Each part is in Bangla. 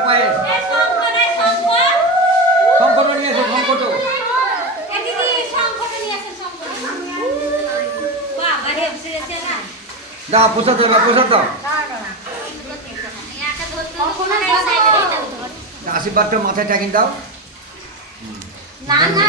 শঙ্করের পায়েস শঙ্কর নিয়ে এসো শঙ্কর দাও প্রসাদ দাও প্রসাদ দাও আশীর্বাদটা মাথায় টাকিন দাও না না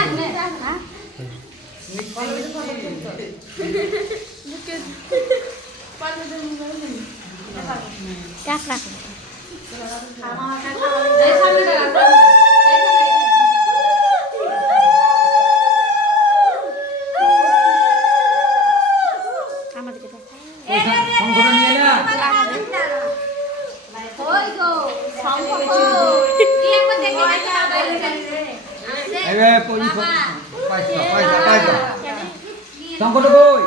শঙ্কর কই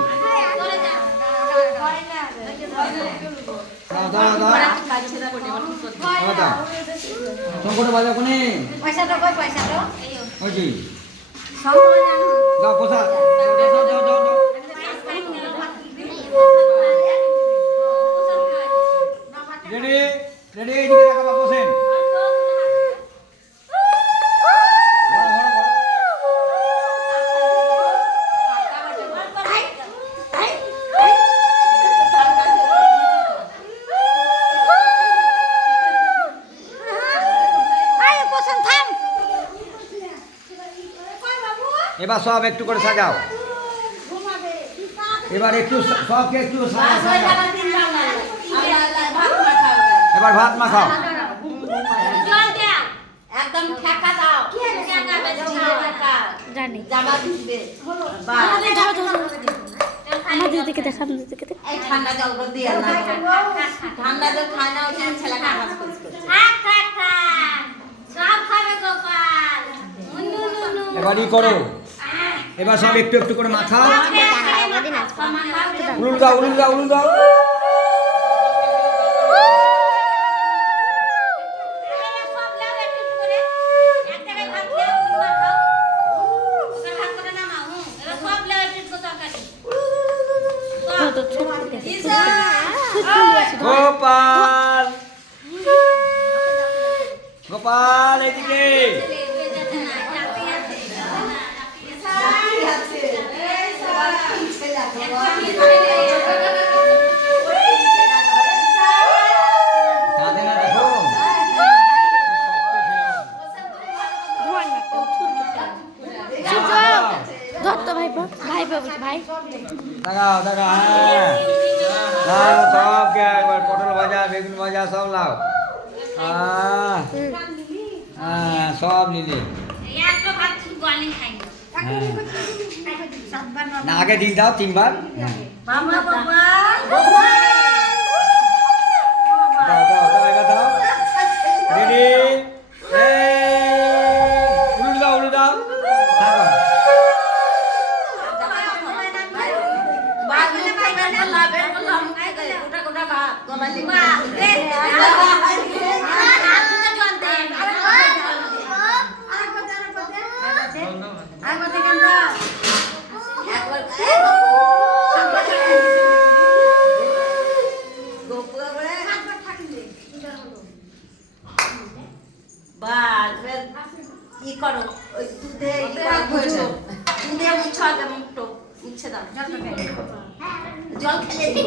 শঙ্কর বাজা কোনে পয়সাটা কই পয়সাটা ওই জি শঙ্কর জানো দাও প্রসাদ রেডি রেডি এইদিকে টাকা বসেন এবার সব একটু করে সাজাও এবার একটু সবকে একটু এবার ভাত মাখাও একদম ঠেকা দাও জানি জামা দিবে আমার দিদিকে দেখান দিদিকে এই ঠান্ডা জল দিয়ে না ঠান্ডা জল খায় না ওই ছেলে কাজ করছে থাক থাক থাক সব খাবে গোপাল এবারই করো এবার সব একটু একটু করে মাখাও উলুল দাও উলুল দাও উলুল দাও গোপাল গোপাল এদিকে দেখাও দেখাও হ্যাঁ সব কে একবার পটল ভাজা বেগুন ভাজা সব লাও হ্যাঁ সব নিলে না আগে দিন দাও তিনবার দাও দাও দাও এবার দাও রেডি উলু দাও উলু দাও জল খেলে